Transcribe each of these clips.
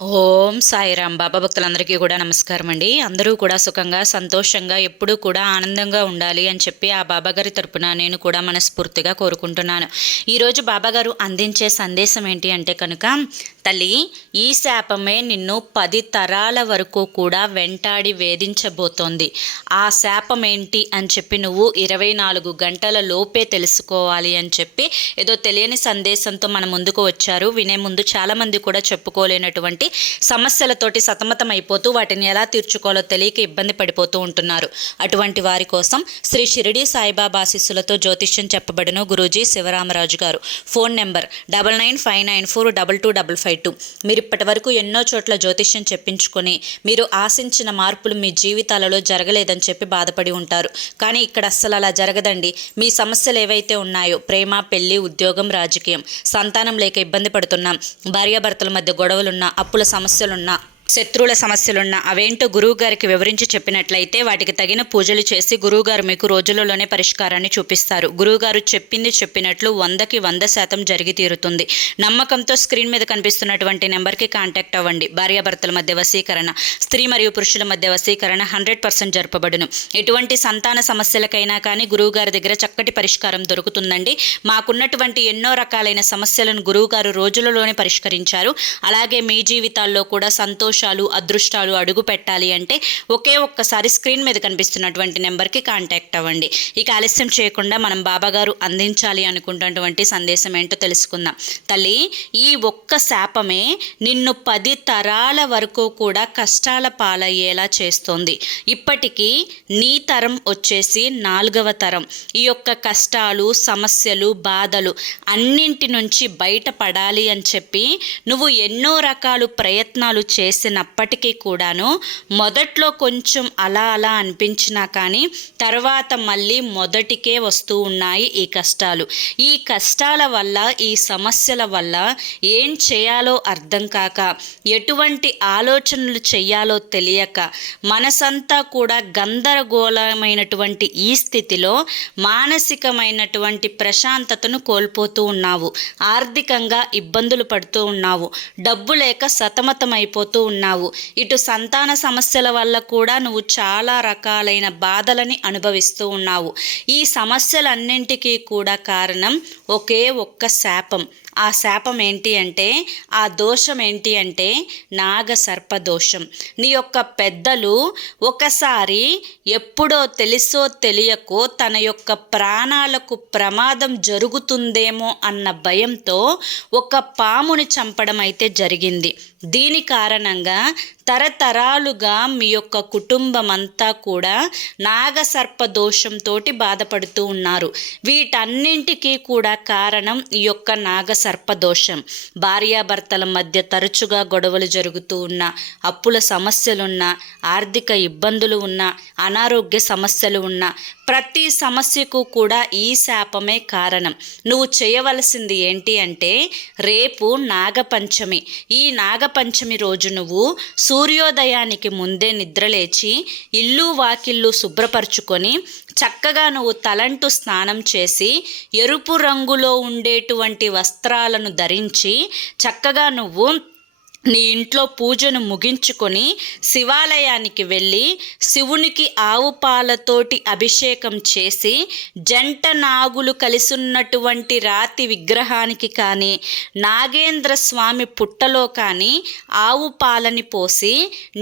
ఓం సాయిరాం. బాబా భక్తులందరికీ కూడా నమస్కారం అండి. అందరూ కూడా సుఖంగా సంతోషంగా ఎప్పుడూ కూడా ఆనందంగా ఉండాలి అని చెప్పి ఆ బాబాగారి తరపున నేను కూడా మనస్ఫూర్తిగా కోరుకుంటున్నాను. ఈరోజు బాబాగారు అందించే సందేశం ఏంటి అంటే కనుక, తల్లి, ఈ శాపమే నిన్ను 10 తరాల వరకు కూడా వెంటాడి వేధించబోతోంది. ఆ శాపం ఏంటి అని చెప్పి నువ్వు 24 గంటల లోపే తెలుసుకోవాలి అని చెప్పి ఏదో తెలియని సందేశంతో మన ముందుకు వచ్చారు. వినే ముందు చాలామంది కూడా చెప్పుకోలేనటువంటి సమస్యలతోటి సతమతం అయిపోతూ వాటిని ఎలా తీర్చుకోవాలో తెలియక ఇబ్బంది పడిపోతూ ఉంటున్నారు. అటువంటి వారి కోసం శ్రీ షిరిడి సాయిబాబా ఆశీస్సులతో జ్యోతిష్యం చెప్పబడును గురూజీ శివరామరాజు గారు. Phone number 9959942255. మీరు ఇప్పటి వరకు ఎన్నో చోట్ల జ్యోతిష్యం చెప్పించుకొని మీరు ఆశించిన మార్పులు మీ జీవితాలలో జరగలేదని చెప్పి బాధపడి ఉంటారు. కానీ ఇక్కడ అస్సలు అలా జరగదండి. మీ సమస్యలు ఏవైతే ఉన్నాయో, ప్రేమ, పెళ్లి, ఉద్యోగం, రాజకీయం, సంతానం లేక ఇబ్బంది పడుతున్నాం, భార్యాభర్తల మధ్య గొడవలున్నా, అప్పుల సమస్యలున్నా, శత్రువుల సమస్యలున్న అవేంటో గురువుగారికి వివరించి చెప్పినట్లయితే వాటికి తగిన పూజలు చేసి గురువుగారు మీకు రోజులలోనే పరిష్కారాన్ని చూపిస్తారు. గురువుగారు చెప్పింది చెప్పినట్లు 100కి 100% జరిగి తీరుతుంది. నమ్మకంతో స్క్రీన్ మీద కనిపిస్తున్నటువంటి నెంబర్కి కాంటాక్ట్ అవ్వండి. భార్యాభర్తల మధ్య వశీకరణ, స్త్రీ మరియు పురుషుల మధ్య వశీకరణ 100% జరపబడును. ఎటువంటి సంతాన సమస్యలకైనా కానీ గురువుగారి దగ్గర చక్కటి పరిష్కారం దొరుకుతుందండి. మాకున్నటువంటి ఎన్నో రకాలైన సమస్యలను గురువుగారు రోజులలోనే పరిష్కరించారు. అలాగే మీ జీవితాల్లో కూడా సంతోషాలు, అదృష్టాలు అడుగు పెట్టాలి అంటే ఒక్కసారి స్క్రీన్ మీద కనిపిస్తున్నటువంటి నెంబర్కి కాంటాక్ట్ అవ్వండి. ఇక ఆలస్యం చేయకుండా మనం బాబాగారు అందించాలి అనుకుంటున్నటువంటి సందేశం ఏంటో తెలుసుకుందాం. తల్లి, ఈ ఒక్క శాపమే నిన్ను 10 తరాల వరకు కూడా కష్టాల పాలయ్యేలా చేస్తోంది. ఇప్పటికీ నీ తరం వచ్చేసి 4వ తరం. ఈ యొక్క కష్టాలు, సమస్యలు, బాధలు అన్నింటి నుంచి బయటపడాలి అని చెప్పి నువ్వు ఎన్నో రకాలు ప్రయత్నాలు చేసినప్పటికీ కూడాను మొదట్లో కొంచెం అలా అలా అనిపించినా కానీ తర్వాత మళ్ళీ మొదటికే వస్తూ ఉన్నాయి ఈ కష్టాలు. ఈ కష్టాల వల్ల, ఈ సమస్యల వల్ల ఏం చేయాలో అర్థం కాక, ఎటువంటి ఆలోచనలు చేయాలో తెలియక, మనసంతా కూడా గందరగోళమైనటువంటి ఈ స్థితిలో మానసికమైనటువంటి ప్రశాంతతను కోల్పోతూ ఉన్నావు. ఆర్థికంగా ఇబ్బందులు పడుతూ ఉన్నావు. డబ్బు లేక సతమతమైపోతూ ఉన్నావు. ఇటు సంతాన సమస్యల వల్ల కూడా నువ్వు చాలా రకాలైన బాధలని అనుభవిస్తూ ఉన్నావు. ఈ సమస్యలన్నింటికీ కూడా కారణం ఒకే ఒక్క శాపం. ఆ శాపం ఏంటి అంటే, ఆ దోషం ఏంటి అంటే నాగసర్ప దోషం. నీ యొక్క పెద్దలు ఒకసారి ఎప్పుడో తెలుసో తెలియకో తన యొక్క ప్రాణాలకు ప్రమాదం జరుగుతుందేమో అన్న భయంతో ఒక పాముని చంపడం అయితే జరిగింది. దీని కారణంగా తరతరాలుగా మీ యొక్క కుటుంబం అంతా కూడా నాగసర్ప దోషంతో బాధపడుతూ ఉన్నారు. వీటన్నింటికీ కూడా కారణం ఈ యొక్క నాగసర్ప దోషం. భార్యాభర్తల మధ్య తరచుగా గొడవలు జరుగుతూ ఉన్నా, అప్పుల సమస్యలున్నా, ఆర్థిక ఇబ్బందులు ఉన్నా, అనారోగ్య సమస్యలు ఉన్నా, ప్రతి సమస్యకు కూడా ఈ శాపమే కారణం. నువ్వు చేయవలసింది ఏంటి అంటే, రేపు నాగపంచమి. ఈ నాగపంచమి రోజు నువ్వు సూర్యోదయానికి ముందే నిద్రలేచి ఇల్లు వాకిళ్ళు శుభ్రపరచుకొని చక్కగా నువ్వు తలంటు స్నానం చేసి ఎరుపు రంగులో ఉండేటువంటి వస్త్రాలను ధరించి చక్కగా నువ్వు నీ ఇంట్లో పూజను ముగించుకొని శివాలయానికి వెళ్ళి శివునికి ఆవు పాలతోటి అభిషేకం చేసి జంట నాగులు కలిసున్నటువంటి రాతి విగ్రహానికి కానీ, నాగేంద్ర స్వామి పుట్టలో కానీ ఆవు పాలని పోసి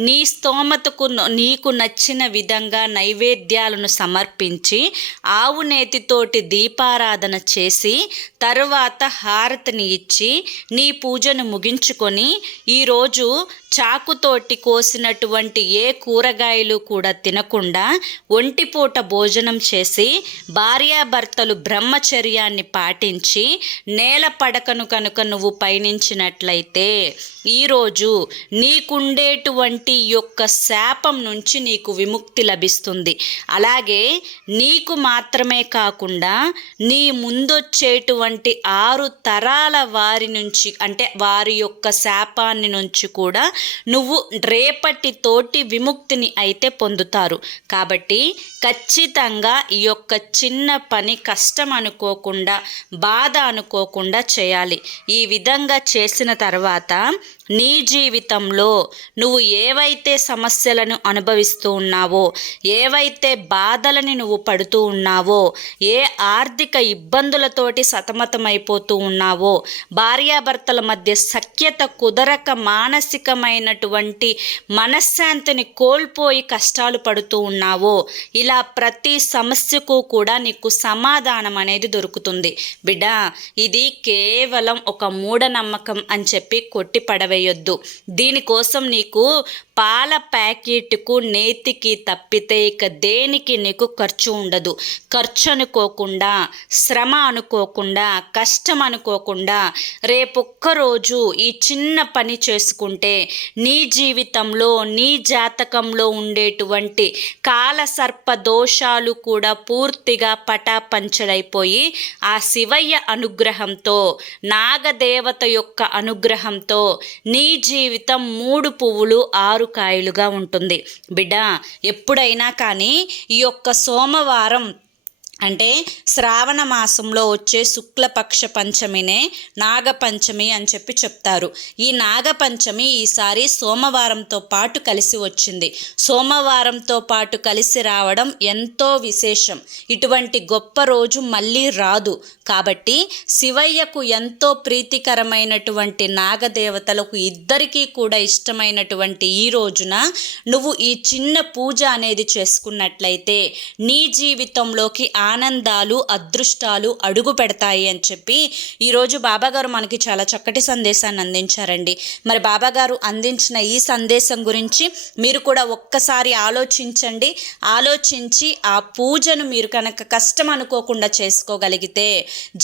నీ స్తోమతకు నీకు నచ్చిన విధంగా నైవేద్యాలను సమర్పించి ఆవు నేతితోటి దీపారాధన చేసి తరువాత హారతిని ఇచ్చి నీ పూజను ముగించుకొని ఈరోజు చాకుతోటి కోసినటువంటి ఏ కూరగాయలు కూడా తినకుండా ఒంటిపూట భోజనం చేసి భార్యాభర్తలు బ్రహ్మచర్యాన్ని పాటించి నేల పడకను కనుక నువ్వు పయనించినట్లయితే ఈరోజు నీకుండేటువంటి యొక్క శాపం నుంచి నీకు విముక్తి లభిస్తుంది. అలాగే నీకు మాత్రమే కాకుండా నీ ముందొచ్చేటువంటి 6 తరాల వారి నుంచి, అంటే వారి యొక్క శాపాన్ని దాని నుంచి కూడా నువ్వు రేపటితోటి విముక్తిని అయితే పొందుతారు. కాబట్టి ఖచ్చితంగా ఈ యొక్క చిన్న పని కష్టం అనుకోకుండా, బాధ అనుకోకుండా చేయాలి. ఈ విధంగా చేసిన తర్వాత నీ జీవితంలో నువ్వు ఏవైతే సమస్యలను అనుభవిస్తూ ఉన్నావో, ఏవైతే బాధలని నువ్వు పడుతూ ఉన్నావో, ఏ ఆర్థిక ఇబ్బందులతోటి సతమతమైపోతూ ఉన్నావో, భార్యాభర్తల మధ్య సఖ్యత కుదరక మానసికమైనటువంటి మనశ్శాంతిని కోల్పోయి కష్టాలు పడుతూ ఉన్నావో, ఇలా ప్రతి సమస్యకు కూడా నీకు సమాధానం అనేది దొరుకుతుంది. బిడ్డ, ఇది కేవలం ఒక మూఢనమ్మకం అని చెప్పి కొట్టి పడవేయొద్దు. దీనికోసం నీకు పాల ప్యాకెట్కు నేతికి తప్పితే ఇక దేనికి నీకు ఖర్చు ఉండదు. ఖర్చు అనుకోకుండా, శ్రమ అనుకోకుండా, కష్టం అనుకోకుండా రేపొక్కరోజు ఈ చిన్న పని చేసుకుంటే నీ జీవితంలో, నీ జాతకంలో ఉండేటువంటి కాలసర్ప దోషాలు కూడా పూర్తిగా పటాపంచలైపోయి ఆ శివయ్య అనుగ్రహంతో, నాగదేవత యొక్క అనుగ్రహంతో నీ జీవితం 3 పువ్వులు 6 కాయలుగా ఉంటుంది. బిడ్డ, ఎప్పుడైనా కానీ ఈ యొక్క సోమవారం అంటే శ్రావణ మాసంలో వచ్చే శుక్లపక్ష పంచమినే నాగపంచమి అని చెప్పి చెప్తారు. ఈ నాగపంచమి ఈసారి సోమవారంతో పాటు కలిసి వచ్చింది. సోమవారంతో పాటు కలిసి రావడం ఎంతో విశేషం. ఇటువంటి గొప్ప రోజు మళ్ళీ రాదు. కాబట్టి శివయ్యకు ఎంతో ప్రీతికరమైనటువంటి నాగదేవతలకు ఇద్దరికీ కూడా ఇష్టమైనటువంటి ఈ రోజున నువ్వు ఈ చిన్న పూజ అనేది చేసుకున్నట్లయితే నీ జీవితంలోకి ఆనందాలు, అదృష్టాలు అడుగు పెడతాయి అని చెప్పి ఈరోజు బాబాగారు మనకి చాలా చక్కటి సందేశాన్ని అందించారండి. మరి బాబాగారు అందించిన ఈ సందేశం గురించి మీరు కూడా ఒక్కసారి ఆలోచించండి. ఆలోచించి ఆ పూజను మీరు కనుక కష్టం అనుకోకుండా చేసుకోగలిగితే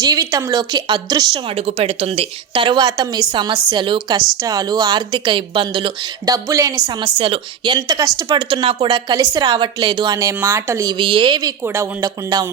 జీవితంలోకి అదృష్టం అడుగు పెడుతుంది. తరువాత మీ సమస్యలు, కష్టాలు, ఆర్థిక ఇబ్బందులు, డబ్బు లేని సమస్యలు, ఎంత కష్టపడుతున్నా కూడా కలిసి రావట్లేదు అనే మాటలు ఇవి ఏవి కూడా ఉండకుండా ఉంటాయి.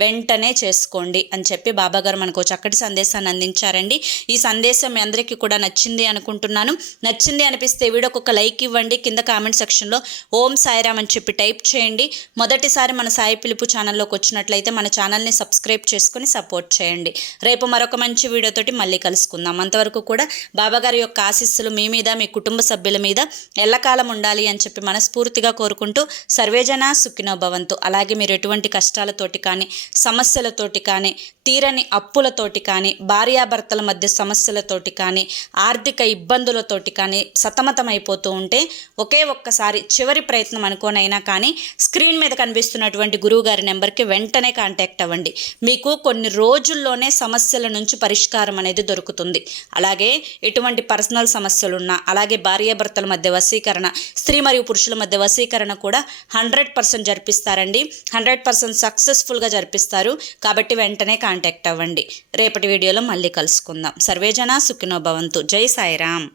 వెంటనే చేసుకోండి అని చెప్పి బాబాగారు మనకు చక్కటి సందేశాన్ని అందించారండి. ఈ సందేశం మీ అందరికీ కూడా నచ్చింది అనుకుంటున్నాను. నచ్చింది అనిపిస్తే వీడియోకి ఒక లైక్ ఇవ్వండి. కింద కామెంట్ సెక్షన్లో ఓం సాయిరామ్ అని చెప్పి టైప్ చేయండి. మొదటిసారి మన సాయి పిలుపు ఛానల్లోకి వచ్చినట్లయితే మన ఛానల్ని సబ్స్క్రైబ్ చేసుకొని సపోర్ట్ చేయండి. రేపు మరొక మంచి వీడియోతోటి మళ్ళీ కలుసుకుందాం. అంతవరకు కూడా బాబాగారి యొక్క ఆశీస్సులు మీ మీద, మీ కుటుంబ సభ్యుల మీద ఎల్లకాలం ఉండాలి అని చెప్పి మనస్ఫూర్తిగా కోరుకుంటూ సర్వేజన సుఖినో భవంతు. అలాగే మీరు ఎటువంటి కష్టాలతోటి కానీ, సమస్యలతోటి కానీ, తీరని అప్పులతోటి కానీ, భార్యాభర్తల మధ్య సమస్యలతోటి కానీ, ఆర్థిక ఇబ్బందులతోటి కానీ సతమతమైపోతూ ఉంటే ఒకే ఒక్కసారి చివరి ప్రయత్నం అనుకోనైనా కానీ స్క్రీన్ మీద కనిపిస్తున్నటువంటి గురువుగారి నెంబర్కి వెంటనే కాంటాక్ట్ అవ్వండి. మీకు కొన్ని రోజుల్లోనే సమస్యల నుంచి పరిష్కారం అనేది దొరుకుతుంది. అలాగే ఎటువంటి పర్సనల్ సమస్యలున్నా, అలాగే భార్యాభర్తల మధ్య వశీకరణ, స్త్రీ మరియు పురుషుల మధ్య వశీకరణ కూడా 100% జరిపిస్తారండి. 100% సక్సెస్ఫుల్గా జరిపిస్తారు. కాబట్టి వెంటనే కాంటాక్ట్ అవ్వండి. రేపటి వీడియోలో మళ్ళీ కలుసుకుందాం. సర్వేజన సుఖినో భవంతు. జై సాయిరామ్.